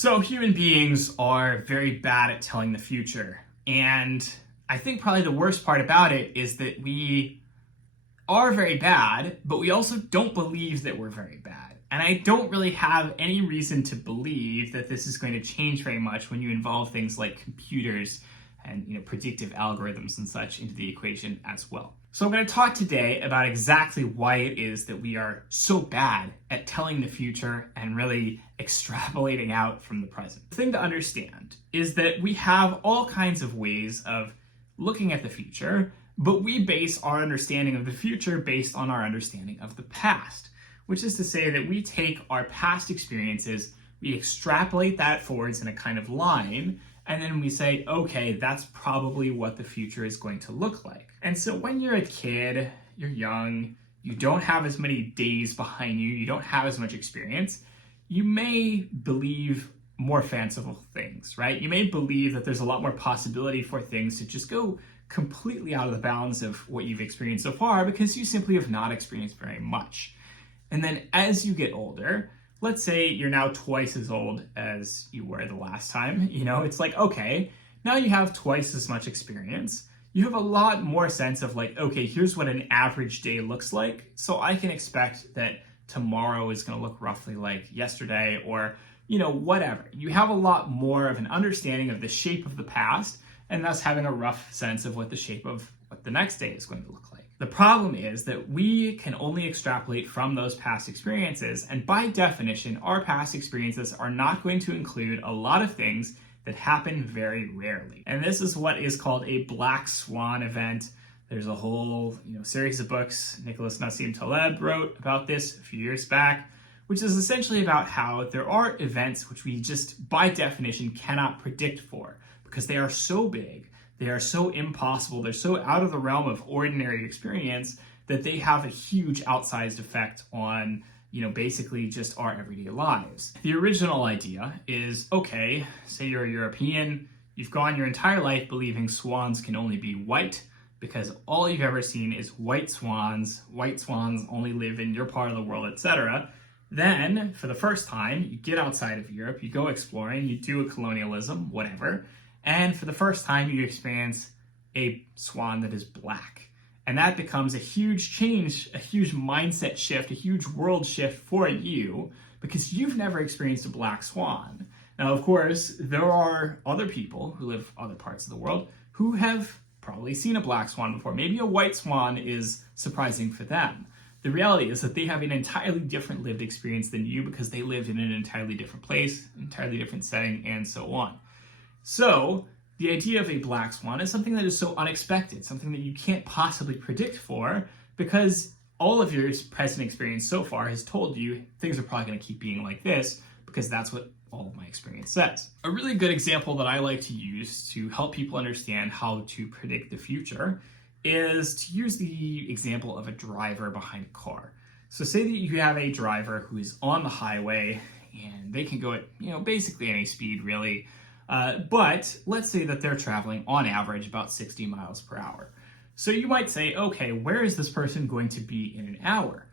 So human beings are very bad at telling the future. And I think probably the worst part about it is that we are very bad, but we also don't believe that we're very bad. And I don't really have any reason to believe that this is going to change very much when you involve things like computers and predictive algorithms and such into the equation as well. So I'm going to talk today about exactly why it is that we are so bad at telling the future and really extrapolating out from the present. The thing to understand is that we have all kinds of ways of looking at the future, but we base our understanding of the future based on our understanding of the past, which is to say that we take our past experiences, we extrapolate that forwards in a kind of line, and then we say, okay, that's probably what the future is going to look like. And so when you're a kid, you're young, you don't have as many days behind you, you don't have as much experience, you may believe more fanciful things, right? You may believe that there's a lot more possibility for things to just go completely out of the bounds of what you've experienced so far because you simply have not experienced very much. And then as you get older, let's say you're now twice as old as you were the last time, it's like, okay, now you have twice as much experience. You have a lot more sense of like, okay, here's what an average day looks like. So I can expect that tomorrow is going to look roughly like yesterday or, whatever. You have a lot more of an understanding of the shape of the past and thus having a rough sense of what the shape of what the next day is going to look like. The problem is that we can only extrapolate from those past experiences, and by definition, our past experiences are not going to include a lot of things that happen very rarely. And this is what is called a black swan event. There's a whole series of books Nicholas Nassim Taleb wrote about this a few years back, which is essentially about how there are events which we just by definition cannot predict for because they are so big, they are so impossible, they're so out of the realm of ordinary experience that they have a huge outsized effect on, basically just our everyday lives. The original idea is, okay, say you're a European, you've gone your entire life believing swans can only be white because all you've ever seen is white swans only live in your part of the world, etc. Then, for the first time, you get outside of Europe, you go exploring, you do a colonialism, whatever, and for the first time you experience a swan that is black. And that becomes a huge change, a huge mindset shift, a huge world shift for you because you've never experienced a black swan. Now, of course, there are other people who live other parts of the world who have probably seen a black swan before. Maybe a white swan is surprising for them. The reality is that they have an entirely different lived experience than you because they lived in an entirely different place, entirely different setting, and so on. So the idea of a black swan is something that is so unexpected, something that you can't possibly predict for because all of your present experience so far has told you things are probably going to keep being like this because that's what all of my experience says. A really good example that I like to use to help people understand how to predict the future is to use the example of a driver behind a car. So say that you have a driver who is on the highway and they can go at, basically any speed really, but let's say that they're traveling on average about 60 miles per hour. So you might say, okay, where is this person going to be in an hour?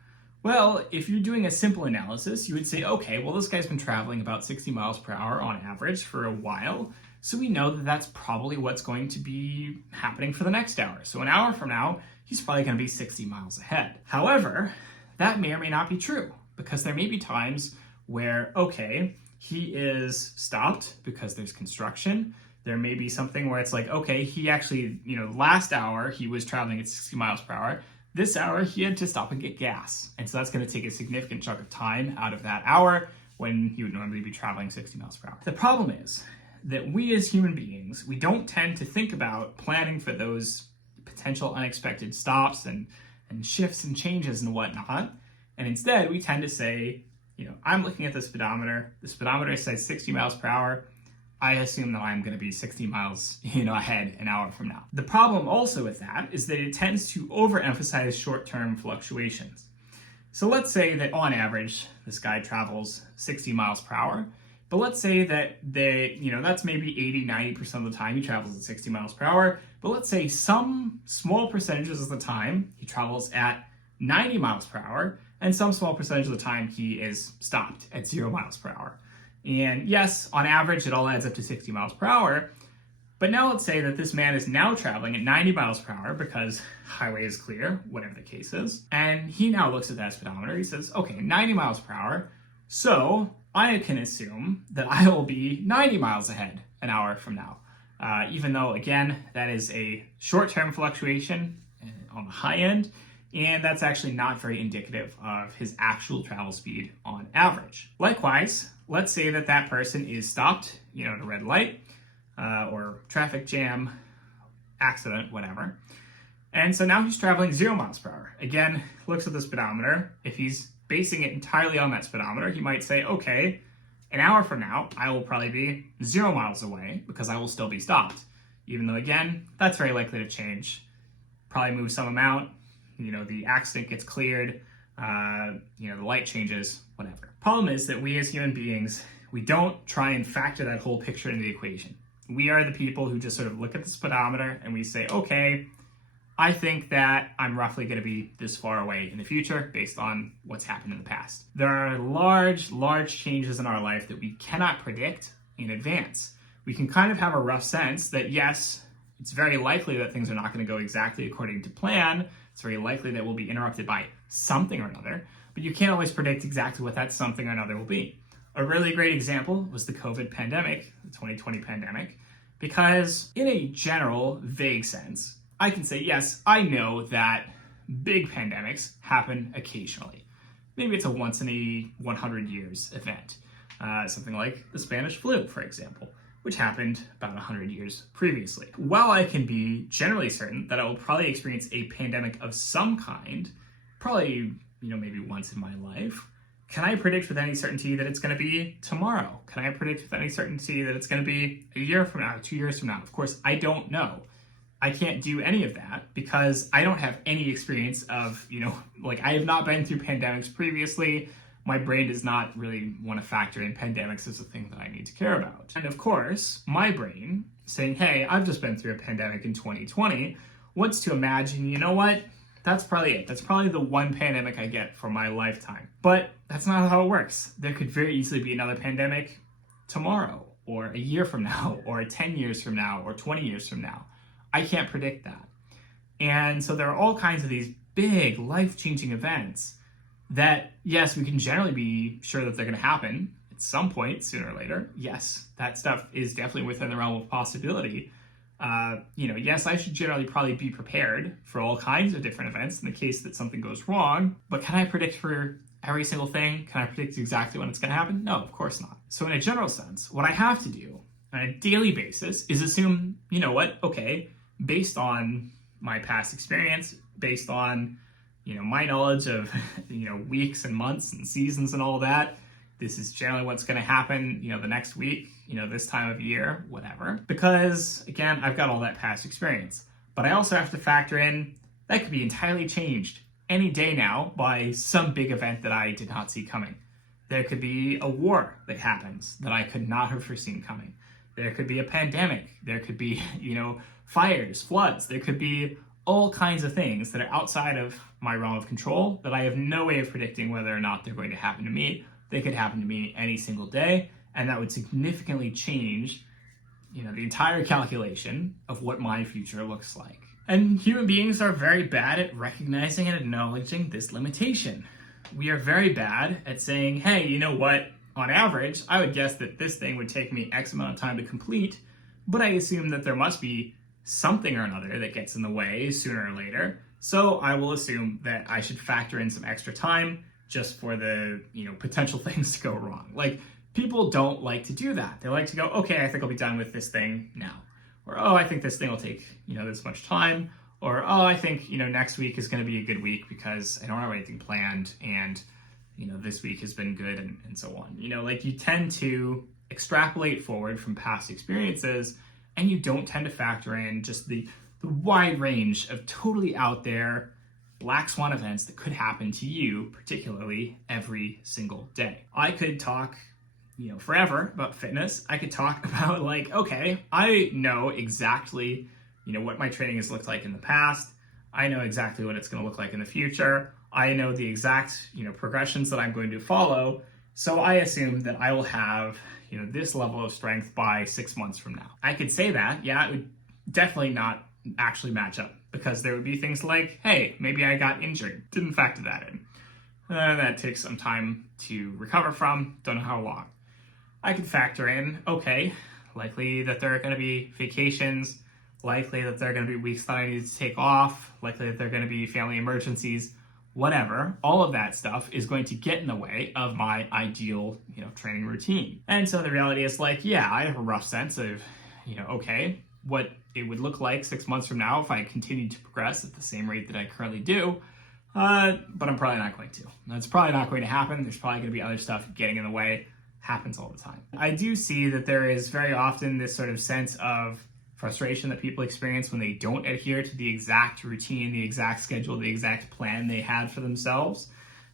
Well, if you're doing a simple analysis, you would say, okay, well, this guy's been traveling about 60 miles per hour on average for a while. So we know that that's probably what's going to be happening for the next hour. So an hour from now, he's probably going to be 60 miles ahead. However, that may or may not be true because there may be times where, okay, he is stopped because there's construction. There may be something where it's like, okay, he actually, last hour he was traveling at 60 miles per hour. This hour he had to stop and get gas. And so that's going to take a significant chunk of time out of that hour when he would normally be traveling 60 miles per hour. The problem is that we as human beings, we don't tend to think about planning for those potential unexpected stops and shifts and changes and whatnot. And instead we tend to say, I'm looking at the speedometer says 60 miles per hour. I assume that I'm going to be 60 miles, ahead an hour from now. The problem also with that is that it tends to overemphasize short-term fluctuations. So let's say that on average, this guy travels 60 miles per hour, but let's say that that's maybe 80-90% of the time he travels at 60 miles per hour, but let's say some small percentages of the time he travels at 90 miles per hour, and some small percentage of the time he is stopped at 0 miles per hour. And yes, on average, it all adds up to 60 miles per hour. But now let's say that this man is now traveling at 90 miles per hour because highway is clear, whatever the case is. And he now looks at that speedometer. He says, okay, 90 miles per hour. So I can assume that I will be 90 miles ahead an hour from now. Even though, again, that is a short-term fluctuation on the high end, and that's actually not very indicative of his actual travel speed on average. Likewise, let's say that that person is stopped, at a red light, or traffic jam, accident, whatever. And so now he's traveling 0 miles per hour. Again, looks at the speedometer. If he's basing it entirely on that speedometer, he might say, okay, an hour from now, I will probably be 0 miles away because I will still be stopped. Even though, again, that's very likely to change. Probably move some amount, the accident gets cleared, the light changes, whatever. Problem is that we as human beings, we don't try and factor that whole picture into the equation. We are the people who just sort of look at the speedometer and we say, okay, I think that I'm roughly going to be this far away in the future based on what's happened in the past. There are large changes in our life that we cannot predict in advance. We can kind of have a rough sense that yes, it's very likely that things are not going to go exactly according to plan. It's very likely that we'll be interrupted by something or another, but you can't always predict exactly what that something or another will be. A really great example was the COVID pandemic, the 2020 pandemic, because in a general, vague sense, I can say, yes, I know that big pandemics happen occasionally. Maybe it's a once in a 100 years event. Something like the Spanish flu, for example, which happened about 100 years previously. While I can be generally certain that I will probably experience a pandemic of some kind, probably, maybe once in my life, can I predict with any certainty that it's going to be tomorrow? Can I predict with any certainty that it's going to be a year from now, 2 years from now? Of course, I don't know. I can't do any of that because I don't have any experience of, I have not been through pandemics previously. My brain does not really want to factor in pandemics as a thing that I need to care about. And of course, my brain saying, hey, I've just been through a pandemic in 2020, wants to imagine, that's probably it. That's probably the one pandemic I get for my lifetime. But that's not how it works. There could very easily be another pandemic tomorrow, or a year from now, or 10 years from now, or 20 years from now. I can't predict that. And so there are all kinds of these big life-changing events that, yes, we can generally be sure that they're going to happen at some point, sooner or later. Yes, that stuff is definitely within the realm of possibility. Yes, I should generally probably be prepared for all kinds of different events in the case that something goes wrong, but can I predict for every single thing? Can I predict exactly when it's going to happen? No, of course not. So in a general sense, what I have to do on a daily basis is assume, okay, based on my past experience, based on, my knowledge of, weeks and months and seasons and all that, this is generally what's going to happen, the next week, this time of year, whatever. Because, again, I've got all that past experience. But I also have to factor in that could be entirely changed any day now by some big event that I did not see coming. There could be a war that happens that I could not have foreseen coming. There could be a pandemic. There could be, fires, floods. There could be all kinds of things that are outside of my realm of control that I have no way of predicting whether or not they're going to happen to me. They could happen to me any single day, and that would significantly change, the entire calculation of what my future looks like. And human beings are very bad at recognizing and acknowledging this limitation. We are very bad at saying, hey, you know what? On average, I would guess that this thing would take me X amount of time to complete, but I assume that there must be something or another that gets in the way sooner or later. So I will assume that I should factor in some extra time just for the, potential things to go wrong. Like, people don't like to do that. They like to go, okay, I think I'll be done with this thing now. Or, oh, I think this thing will take, this much time. Or, oh, I think, next week is going to be a good week because I don't have anything planned and, this week has been good and so on. You tend to extrapolate forward from past experiences and you don't tend to factor in just the wide range of totally out there black swan events that could happen to you, particularly every single day. I could talk, forever about fitness. I could talk about okay, I know exactly, what my training has looked like in the past. I know exactly what it's going to look like in the future. I know the exact, progressions that I'm going to follow. So I assume that I will have, this level of strength by 6 months from now. I could say that, yeah, it would definitely not actually match up, because there would be things like, hey, maybe I got injured, didn't factor that in. That takes some time to recover from, don't know how long. I could factor in, okay, likely that there are going to be vacations, likely that there are going to be weeks that I need to take off, likely that there are going to be family emergencies, whatever. All of that stuff is going to get in the way of my ideal, training routine. And so the reality is like, yeah, I have a rough sense of, okay, what it would look like 6 months from now if I continued to progress at the same rate that I currently do. But I'm probably not going to. That's probably not going to happen. There's probably going to be other stuff getting in the way. Happens all the time. I do see that there is very often this sort of sense of frustration that people experience when they don't adhere to the exact routine, the exact schedule, the exact plan they had for themselves.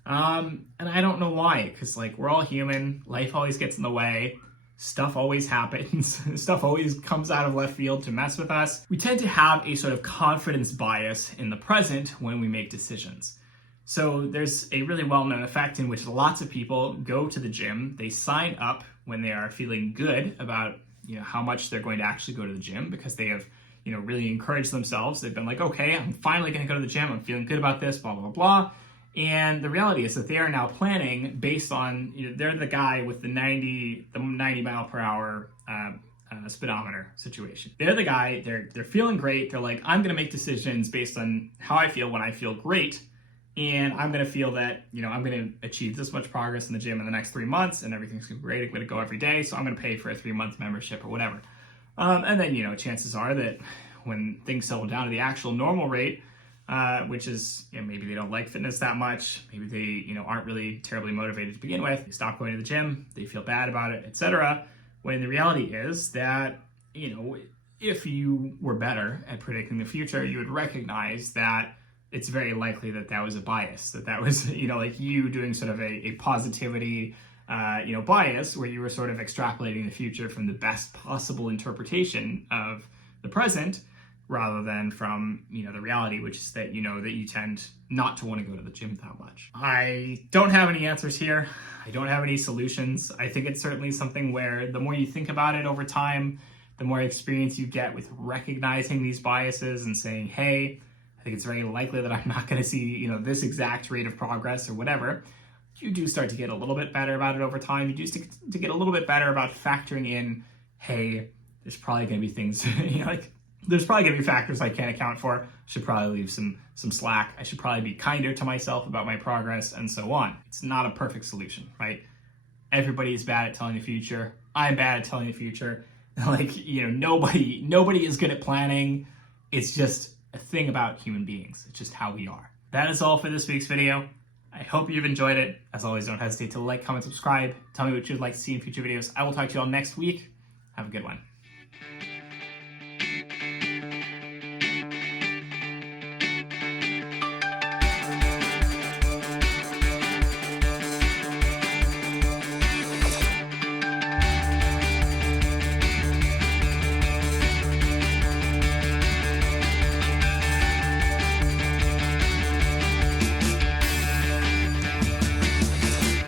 And I don't know why, because we're all human. Life always gets in the way. Stuff always happens. Stuff always comes out of left field to mess with us. We tend to have a sort of confidence bias in the present when we make decisions. So there's a really well-known effect in which lots of people go to the gym. They sign up when they are feeling good about how much they're going to actually go to the gym, because they have really encouraged themselves. They've been like, okay, I'm finally going to go to the gym. I'm feeling good about this, blah, blah, blah. And the reality is that they are now planning based on, they're the guy with the 90 mile per hour speedometer situation. They're the guy, they're feeling great. They're like, I'm going to make decisions based on how I feel when I feel great. And I'm going to feel that, I'm going to achieve this much progress in the gym in the next 3 months and everything's going to be great. I'm going to go every day. So I'm going to pay for a 3-month membership or whatever. And then, chances are that when things settle down to the actual normal rate, which is, maybe they don't like fitness that much. Maybe they, aren't really terribly motivated to begin with. They stop going to the gym. They feel bad about it, etc. When the reality is that, if you were better at predicting the future, you would recognize that it's very likely that that was a bias, that was, you doing sort of a positivity, bias where you were sort of extrapolating the future from the best possible interpretation of the present, rather than from, the reality, which is that, that you tend not to want to go to the gym that much. I don't have any answers here. I don't have any solutions. I think it's certainly something where the more you think about it over time, the more experience you get with recognizing these biases and saying, hey, I think it's very likely that I'm not going to see, this exact rate of progress or whatever. You do start to get a little bit better about it over time. You do start to get a little bit better about factoring in, hey, there's probably going to be things, there's probably going to be factors I can't account for. I should probably leave some slack. I should probably be kinder to myself about my progress and so on. It's not a perfect solution, right? Everybody is bad at telling the future. I'm bad at telling the future. Nobody is good at planning. It's just a thing about human beings. It's just how we are. That is all for this week's video. I hope you've enjoyed it. As always, don't hesitate to like, comment, subscribe. Tell me what you'd like to see in future videos. I will talk to you all next week. Have a good one.